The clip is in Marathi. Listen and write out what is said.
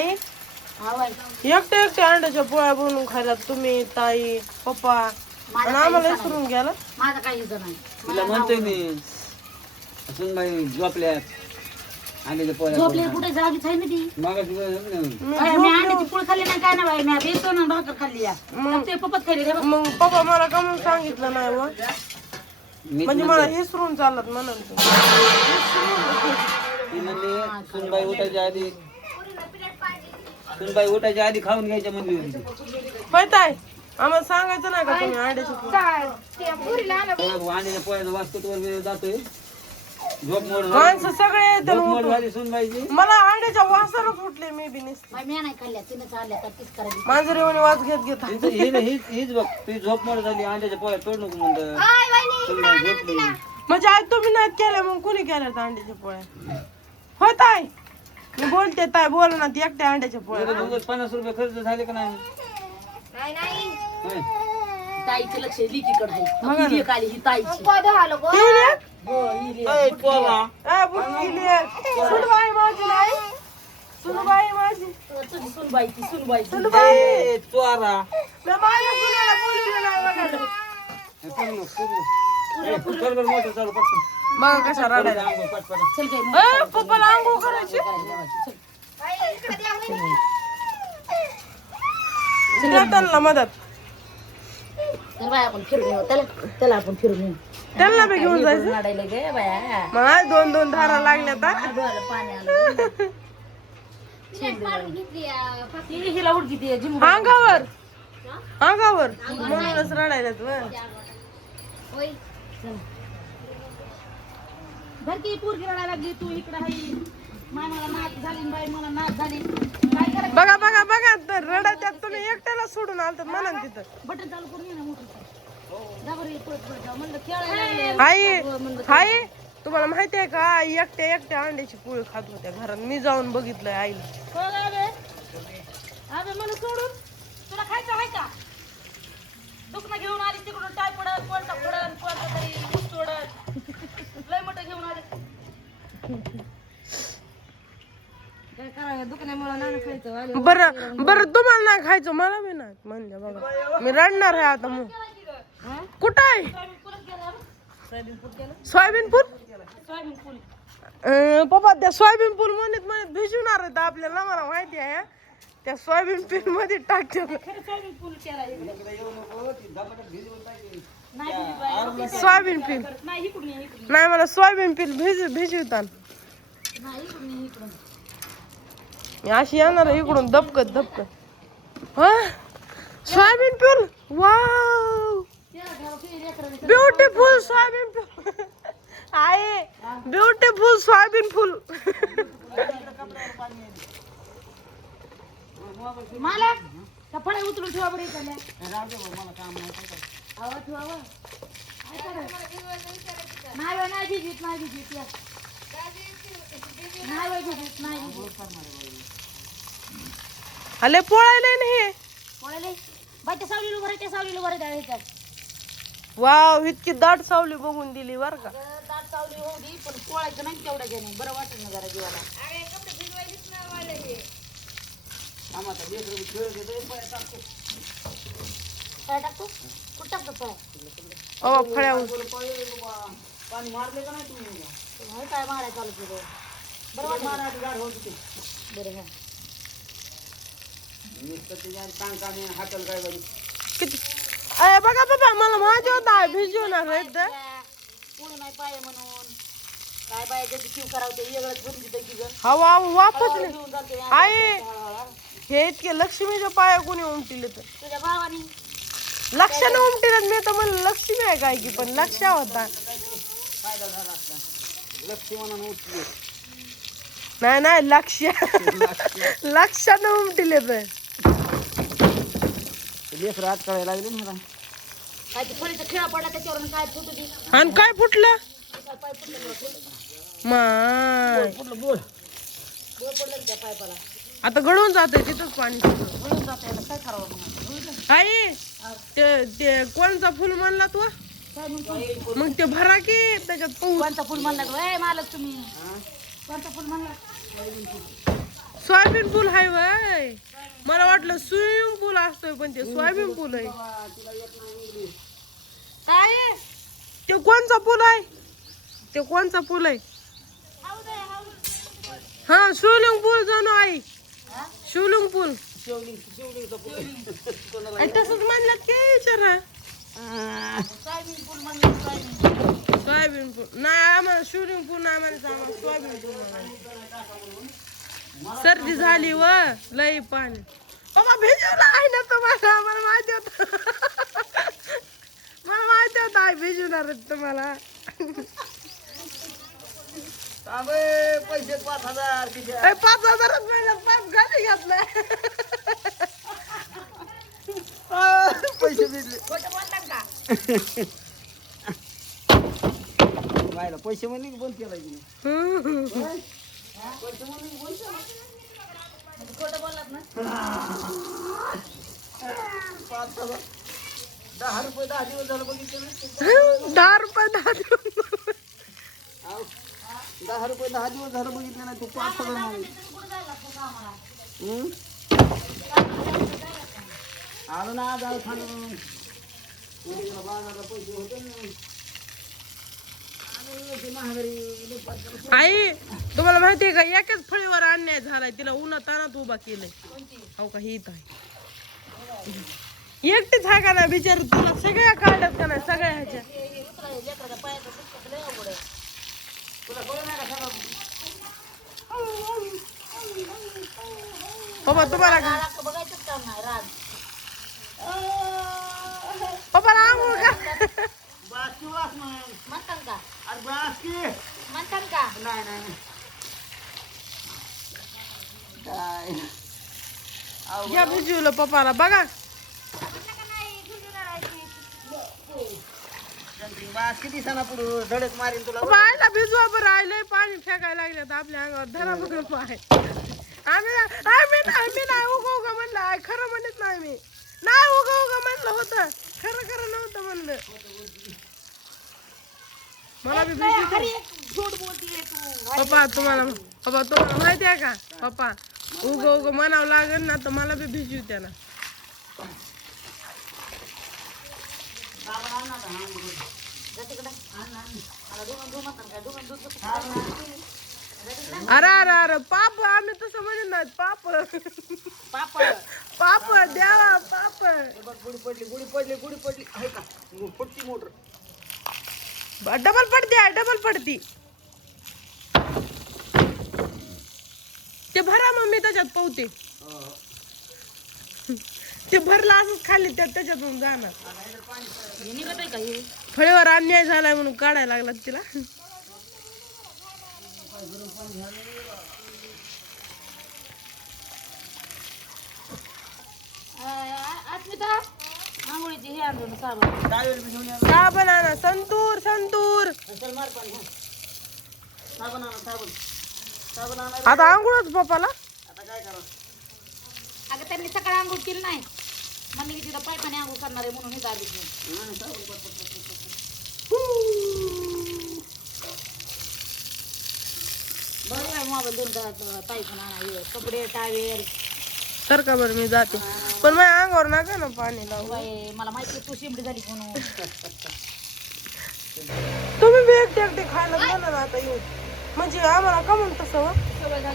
आई एकट्या एकट्या अंड्याच्या पोळ्या बनवून खायला तुम्ही, ताई, पप्पा आणि आम्हाला विसरून गेला. माझं काही नाही. तुला म्हणतोय मी सुनबाई झोपल्यात अंड्याच्या पोळ्या झोपले कुठे जागीच आहे ना ती. मग मी अंड्याची पोळी खाल्ली नाही काय ना बाई, मी बेसन आणि भाकर खाल्ली या. ते पप्पाच खाल्ली रे. मग पप्पा मला का म्हणून सांगितलं नाही व म्हणजे मला विसरून चालत म्हणून ती म्हणली सुनबाई उठायच्या आधी खाऊन घ्यायच्या म्हणली होती. ताई आम्हाला सांगायचं नाही का तुम्ही अंड्याची अंड्याच्या पोळ्याचा वास्कोतवर जातोय. झोप मोड माणसं सगळे येतात. झोप मोड झाली सुनबाईची. मला अंड्याच्या वासाला फुटले मी बी नसते. बाई, मी नाही खाल्ल्या, तिने चालल्या तर तीच करायची. माझं रेवणी वास घेत घेत हीच बघ तुझी झोप मोड झाली अंड्याच्या पोळ्या तोड नको म्हणलं. झोपली म्हणजे आज तुम्ही नाहीत केल्या मग कुणी केल्या अंड्याच्या पोळ्या? होय ताई मी बोलते ताई बोल ना ती एकट्या अंड्याच्या पोळ्या. 50 रुपये खर्च झाले का नाही? होय. ताईचं लक्ष लिकीकडे आहे. ही लेक आली, ही ताईची. हो, ही लेक. ऐ, पोरा. सुनबाई माझी नाही, सुनबाई माझी, तुझी सुनबाई ती, सुनबाई ती. सुनबाई ए, चोरा. मी माझ्या सुनेला बोलवलं नाही बघा. कर बर मोठं चालू पटकन. मग कशा रडायला अंघोळ पटपट. चल काय मग. पप्पाला आंघोळ करायची द्या त्यांना मदत. चल बाय आपण फिरून येऊ. त्याला आपण फिरून येऊ. त्यांना बी घेऊन जायचं. नाडायला गे बाया. मग आज 2-2 धारा लागल्या तर डोळ्याला पाणी आलं. हिला उडकी ती जिम. अंगावर अंगावर म्हणूनच रडायलात व. धरती पोरगी रडायला लागली, तू इकडे आहे. मला नाच झाली बाई, मला नाच झाली. काय करायचं? बघा बघा बघा तर रडायच्यात तुम्ही एकट्याला सोडून आलतात म्हणा तिथं. बटन चालू करून ये ना मोठं. जा बरं, पळत पळत जा. म्हणलं खेळायला लागले. आई तुम्हाला माहिती आहे का आई एकट्या एकट्या अंड्याची पोळी खात होत्या घरात. मी जाऊन बघितलंय आईला. हो गं अबे. अबे मला सोडून तुला खायचं आहे का? दुखणं घेऊन आली तिकडून, टाय पडत, कोणता पडत, कोणता तरी ऊस तोडत. लय मोठं घेऊन आले. काय करावं, दुखण्यामुळे नाही खायचं. बरं बरं तुम्हाला नाही खायचं मला बी नाही म्हणलं बघा. मी रडणार आहे आता मग. कुठं आहे सोयाबीन फूल? पप्पा त्या सोयाबीन फूल म्हणत म्हणत भिजवणार आहेत आपल्याला, मला माहिती आहे. त्या सोयाबीन पीठ मध्ये टाकते सोयाबीन पीठ. नाही मला सोयाबीन पीठ भिजवतात. मी अशी येणार आहे इकडून दबकत दबकत. हा सोयाबीन पीठ. वाव ब्युटिफुल सोयाबीन फूल आहे. ब्युटिफुल सोयाबीन फूल. मला कपडे उचलून ठेवा बरं इकडल्या. नाही भिजित नाही भिजित या. नाही भिजित नाही आले पोळायला नाही. पोळायला बाईच्या सावलीला उभं राहायच्या, सावलीला उभं राहायच्या. वाव इतकी दाट सावली बघून दिली बर का. दाट सावली होऊ दे पण पोळायचं नाही तेवढ्या ज्याने. बरं वाटेल ना जरा जीवाला. काय टाकतो? कुठं टाकतो पोळ्या? फळ्यावर पाणी मारले का नाही तुम्ही? काय मारायला चालू केलं? बरं वाटलं. बरं हा. हातल काय बघ किती अरे बघा बाबा मला माझ्या होता भिजवणार आहेत. पुढे नाही पाय म्हणून काय बाय त्याची क्यू करावं ते वेगळंच भरून देतं की गं. हवा वापस नाही. घेऊन जाते आहे हे इतके लक्ष्मीच्या पाया कोणी उमटिले तर तुझ्या भावानी. लक्षाने उमटिले. मी तर म्हणलं लक्ष्मी आहे काय की पण लक्ष होता. नाही नाही लक्ष लक्षाने उमटिले तर लेकर हात काढायला लागले मला. काय ते फळीचा खेळा पडला त्याच्यावर काय फुटू दे. आणि काय फुटलं पाय फुटलं माय. कुठलं बोल गोळ पडलं त्या पायपाला. आता गळून जातंय तिथंच पाणी सगळं. गळून जात याला काय करावं मग. आई ते कोणचा फुल म्हणला तू? काय म्हणतो? मग ते भरा की त्याच्यात पाऊस. कोणता फुल म्हणला मालक तुम्ही? कोणता फुल म्हणला? सोयाबीन फुल हाय व वाटलं स्विमिंग पूल असतोय पण ते सोयाबीन पूल आहे. काय ते कोणचा पूल आहे? ते कोणचा पूल आहे? हा शिवलिंग पूल जणू आहे. शिवलिंग पूल तसंच म्हणलं ते विचारा. सोयाबीन पूल म्हणलं सोयाबीन. सोयाबीन पूल नाही आम्हाला शिवलिंग पूल नाही म्हणायचं आम्हाला सोयाबीन पूल म्हणायचं. सर्दी झाली व लई पाणी बाबा भिजवलं आहे ना तुम्हाला मला माहिती होत मला माहिती होत आहे भिजवणार तुम्हाला. पैसे 5,000 5,000 महिन्यात 5 गाडी घातलाय. पैसे भेटले खोटं बोलतात का? व्हायला पैसे म्हणले की बंद केला की नाही? पैसे म्हणले की बंद केला. म्हणजे खोटं बोललात ना? 5,000 10 रुपये 10 दिवस झालं बघितलं नाही? 10 रुपये 10 दिवस. अहो, 10 रुपये 10 दिवस झालं बघितलं नाही तू 5,000 मागली. कुठं जायला लागतं कामाला? हम्म? आलो ना आज आलो थांबून. उद्याला बाजाराला पैसे होते ना. आलो ते महागारी लई पैसे. आई तुम्हाला माहितीये का एकाच फळीवर अन्याय झालाय तिला उन्हात तानात उभा केलंय. हो का ही इथं आहे एकटीच आहे का ना बिचार तुला सगळ्या काढत का नाही सगळ्या ह्याच्या. हे उतरायला लेकराच्या पायाचं दुखतं लय अवघड आहे. तुला कळलं नाही का सगळं? पप्पा तुम्हाला राग लागतं बघायचंच काम नाही राग. पप्पा आंघोळ का बास की वास मग. म्हणतात का? अरे बास की. म्हणतात का? नाही नाही नाही. काय या भिजवलं पप्पाला बघा. बास किती सणा पुढं धडक मारीन तुला. पप्पा आयला भिजवा बरं आयलंय पाणी फेकायला लागलं आपल्या अंगावर धरा बरं पाय. आम्ही नाही उगा उगा म्हणलं आय खरं म्हणत नाही मी नाही उगा उगा म्हणलं होतं खरं खरं नव्हतं म्हणलं. मला बी भिजू अरे झूट बोलतीये तू. पप्पा तुम्हाला माहिती आहे का पप्पा उगा उगा म्हणावं लागेल ना तर मला बी भिजू त्याला. जा तिकडं. मला धुवून म्हणतात का? धुवून दूध दुखतं. अरे अरे अरे पाप आम्ही तसं म्हणत नाही पाप पापड. पाप द्यावा पाप हे बघ गुढी पडली आहे का फुटती मोटर. डबल पडती ते भरा मग मी त्याच्यात पावते ते भरला असंच खाली त्याच्यातून जाणार. हे निघत आहे का हे? फळीवर अन्याय झालाय म्हणून काढायला लागला तिला. अस्मिता आंघोळीची हे आणून साबण. टावेल बी घेऊन या. साबण आणा संतूर चल मार पाणी घ्या. साबण आणा. आता आंघोळच पप्पाला. आता काय करा? अगं त्यांनी सकाळी आंघोळ केली नाही म्हणले की तिथं पायपाने आंघोळ करणार आहे म्हणून हे आधी घेऊन. बरं आहे मोबाईल दोन पायपून आणा हे कपडे टावेल. तर का बरं मी जाते पण माझ्या अंगावर नका ना पाणी लावू. बाई, मला माहिती आहे तू शिमडी झाली म्हणून. तुम्ही बी एकटे खायला म्हणा ना आता येऊन म्हणजे आम्हाला का म्हणतो तसं व? सवय झाली आता